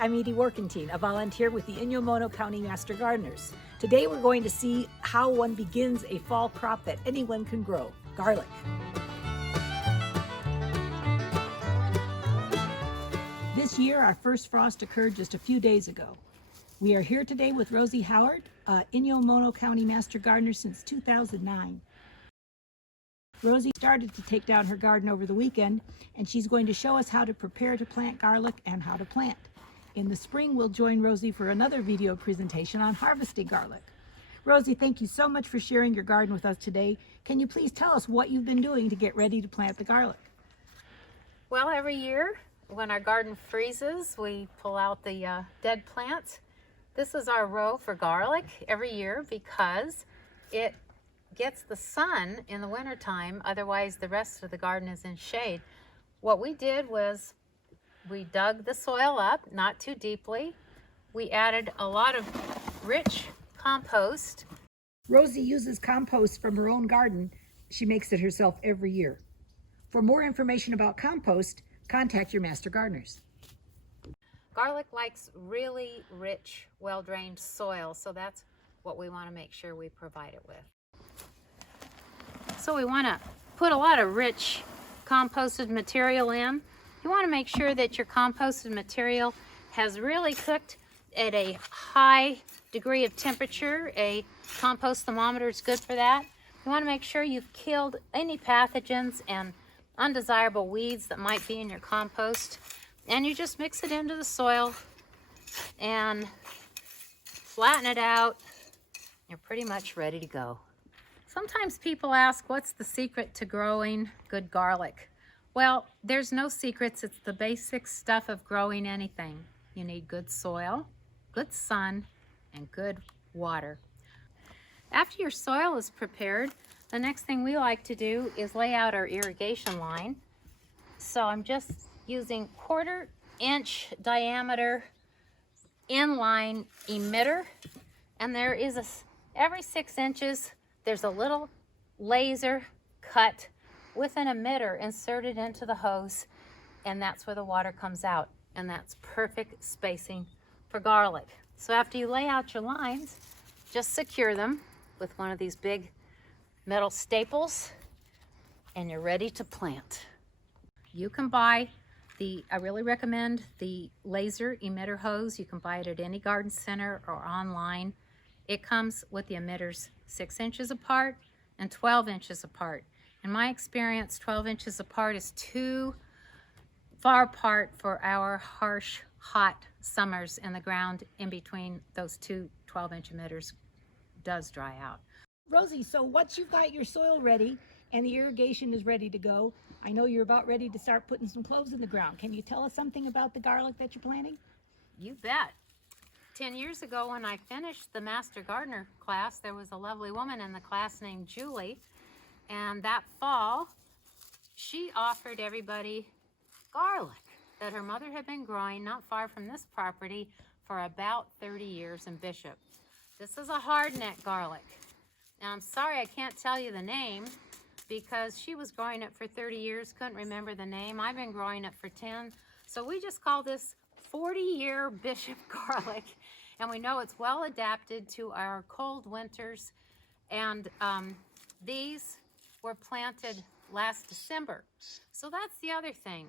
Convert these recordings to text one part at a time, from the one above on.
I'm Edie Workentine, a volunteer with the Inyo-Mono County Master Gardeners. Today we're going to see how one begins a fall crop that anyone can grow, garlic. This year our first frost occurred just a few days ago. We are here today with Rosie Howard, Inyo-Mono County Master Gardener since 2009. Rosie started to take down her garden over the weekend, and she's going to show us how to prepare to plant garlic and how to plant. In the spring, we'll join Rosie for another video presentation on harvesting garlic. Rosie, thank you so much for sharing your garden with us today. Can you please tell us what you've been doing to get ready to plant the garlic? Well, every year when our garden freezes, we pull out the dead plants. This is our row for garlic every year because it gets the sun in the wintertime, otherwise the rest of the garden is in shade. What we did was we dug the soil up, not too deeply. We added a lot of rich compost. Rosie uses compost from her own garden. She makes it herself every year. For more information about compost, contact your Master Gardeners. Garlic likes really rich, well-drained soil, so that's what we want to make sure we provide it with. So we want to put a lot of rich composted material in. You want to make sure that your composted material has really cooked at a high degree of temperature. A compost thermometer is good for that. You want to make sure you've killed any pathogens and undesirable weeds that might be in your compost. And you just mix it into the soil and flatten it out. You're pretty much ready to go. Sometimes people ask, what's the secret to growing good garlic? Well, there's no secrets. It's the basic stuff of growing anything. You need good soil, good sun, and good water. After your soil is prepared, the next thing we like to do is lay out our irrigation line. So I'm just using 1/4 inch diameter inline emitter, and there is every 6 inches there's a little laser cut with an emitter inserted into the hose, and that's where the water comes out, and that's perfect spacing for garlic. So after you lay out your lines, just secure them with one of these big metal staples, and you're ready to plant. You can buy I really recommend the laser emitter hose. You can buy it at any garden center or online. It comes with the emitters 6 inches apart and 12 inches apart. In my experience, 12 inches apart is too far apart for our harsh, hot summers, and the ground in between those two 12-inch emitters does dry out. Rosie, so once you've got your soil ready and the irrigation is ready to go, I know you're about ready to start putting some cloves in the ground. Can you tell us something about the garlic that you're planting? You bet. 10 years ago when I finished the Master Gardener class, there was a lovely woman in the class named Julie, and that fall she offered everybody garlic that her mother had been growing not far from this property for about 30 years in Bishop. This is a hardneck garlic. Now I'm sorry I can't tell you the name because she was growing it for 30 years, couldn't remember the name. I've been growing it for 10, so we just call this 40-year Bishop garlic, and we know it's well adapted to our cold winters. And these were planted last December. So that's the other thing.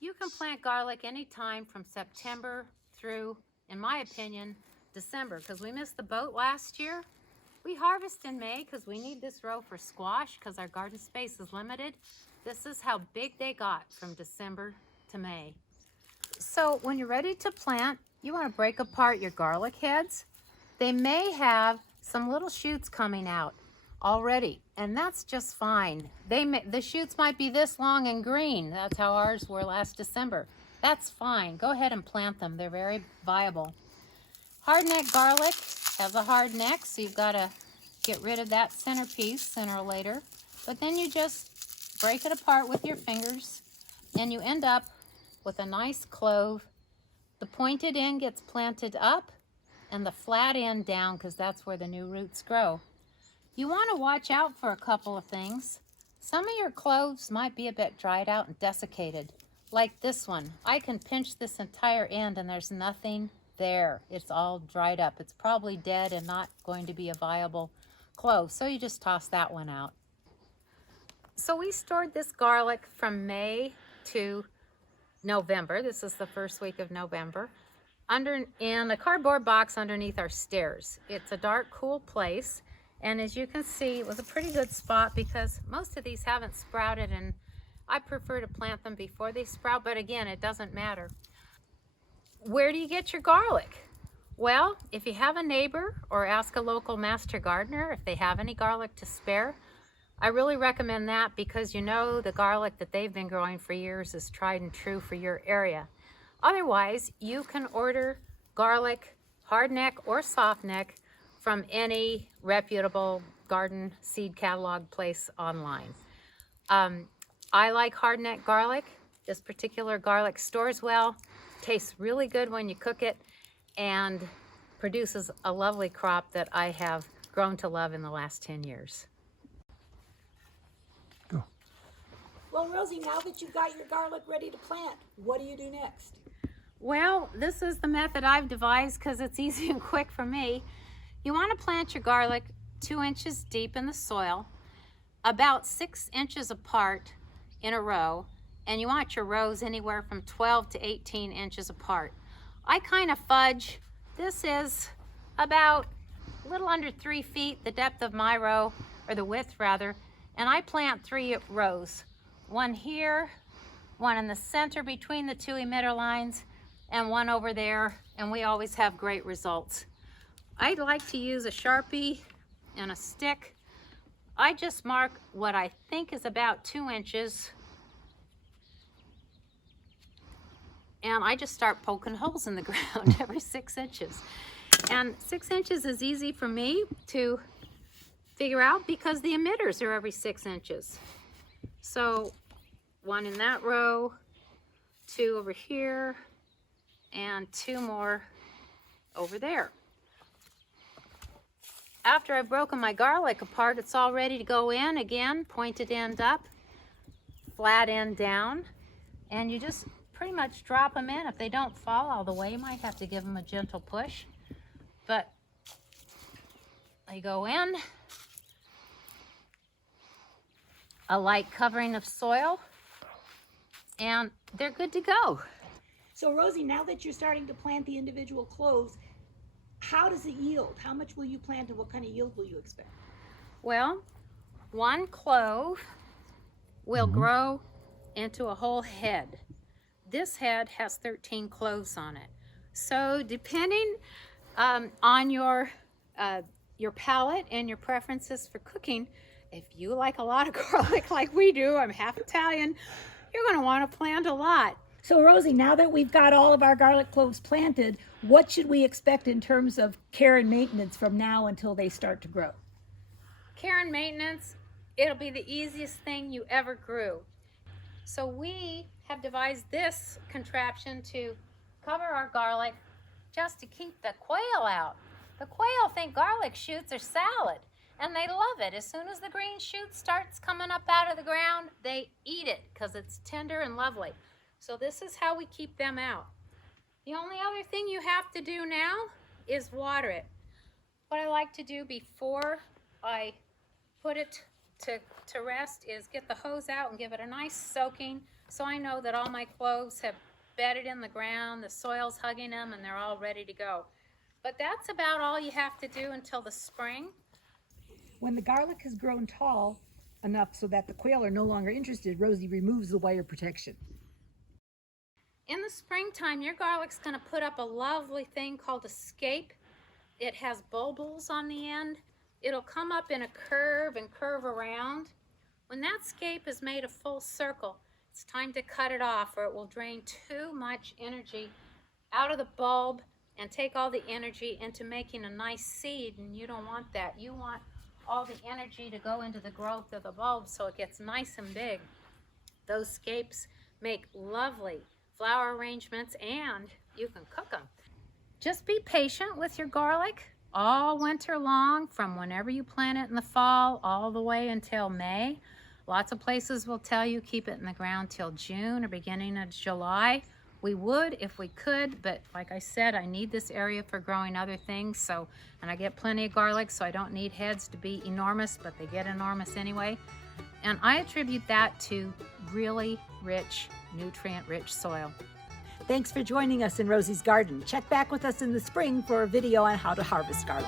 You can plant garlic anytime from September through, in my opinion, December, because we missed the boat last year. We harvest in May because we need this row for squash because our garden space is limited. This is how big they got from December to May. So when you're ready to plant, you want to break apart your garlic heads. They may have some little shoots coming out already, and that's just fine. The shoots might be this long and green. That's how ours were last December. That's fine. Go ahead and plant them. They're very viable. Hardneck garlic has a hard neck, so you've got to get rid of that centerpiece sooner or later. But then you just break it apart with your fingers, and you end up with a nice clove. The pointed end gets planted up and the flat end down because that's where the new roots grow. You want to watch out for a couple of things. Some of your cloves might be a bit dried out and desiccated. like this one. I can pinch this entire end and there's nothing there. It's all dried up. It's probably dead and not going to be a viable clove. So you just toss that one out. So we stored this garlic from May to November. This is the first week of November. In a cardboard box underneath our stairs. It's a dark, cool place. And as you can see, it was a pretty good spot because most of these haven't sprouted, and I prefer to plant them before they sprout, but again, it doesn't matter. Where do you get your garlic? Well, if you have a neighbor or ask a local master gardener if they have any garlic to spare, I really recommend that because you know the garlic that they've been growing for years is tried and true for your area. Otherwise, you can order garlic, hardneck or softneck, from any reputable garden seed catalog place online. I like hardneck garlic. This particular garlic stores well, tastes really good when you cook it, and produces a lovely crop that I have grown to love in the last 10 years. Go. Well, Rosie, now that you've got your garlic ready to plant, what do you do next? Well, this is the method I've devised because it's easy and quick for me. You want to plant your garlic 2 inches deep in the soil, about 6 inches apart in a row, and you want your rows anywhere from 12 to 18 inches apart. I kind of fudge. This is about a little under 3 feet, the depth of my row, or the width rather, and I plant 3 rows. One here, one in the center between the 2 emitter lines, and one over there, and we always have great results. I'd like to use a Sharpie and a stick. I just mark what I think is about 2 inches, and I just start poking holes in the ground every 6 inches. And 6 inches is easy for me to figure out because the emitters are every 6 inches. So 1 in that row, 2 over here, and 2 more over there. After I've broken my garlic apart, it's all ready to go in. Again, pointed end up, flat end down, and you just pretty much drop them in. If they don't fall all the way, you might have to give them a gentle push, but they go in. A light covering of soil, and they're good to go. So Rosie, now that you're starting to plant the individual cloves, how does it yield? How much will you plant and what kind of yield will you expect? Well, 1 clove will grow into a whole head. This head has 13 cloves on it. So depending on your palate and your preferences for cooking, if you like a lot of garlic like we do, I'm half Italian, you're going to want to plant a lot. So Rosie, now that we've got all of our garlic cloves planted, what should we expect in terms of care and maintenance from now until they start to grow? Care and maintenance, it'll be the easiest thing you ever grew. So we have devised this contraption to cover our garlic just to keep the quail out. The quail think garlic shoots are salad, and they love it. As soon as the green shoot starts coming up out of the ground, they eat it because it's tender and lovely. So this is how we keep them out. The only other thing you have to do now is water it. What I like to do before I put it to rest is get the hose out and give it a nice soaking so I know that all my cloves have bedded in the ground, the soil's hugging them, and they're all ready to go. But that's about all you have to do until the spring. When the garlic has grown tall enough so that the quail are no longer interested, Rosie removes the wire protection. In the springtime, your garlic's going to put up a lovely thing called a scape. It has bulbils on the end. It'll come up in a curve and curve around. When that scape is made a full circle, it's time to cut it off or it will drain too much energy out of the bulb and take all the energy into making a nice seed, and you don't want that. You want all the energy to go into the growth of the bulb so it gets nice and big. Those scapes make lovely flower arrangements, and you can cook them. Just be patient with your garlic all winter long, from whenever you plant it in the fall all the way until May. Lots of places will tell you keep it in the ground till June or beginning of July. We would if we could, but like I said, I need this area for growing other things. So, and I get plenty of garlic, so I don't need heads to be enormous, but they get enormous anyway. And I attribute that to really rich, nutrient-rich soil. Thanks for joining us in Rosie's garden. Check back with us in the spring for a video on how to harvest garlic.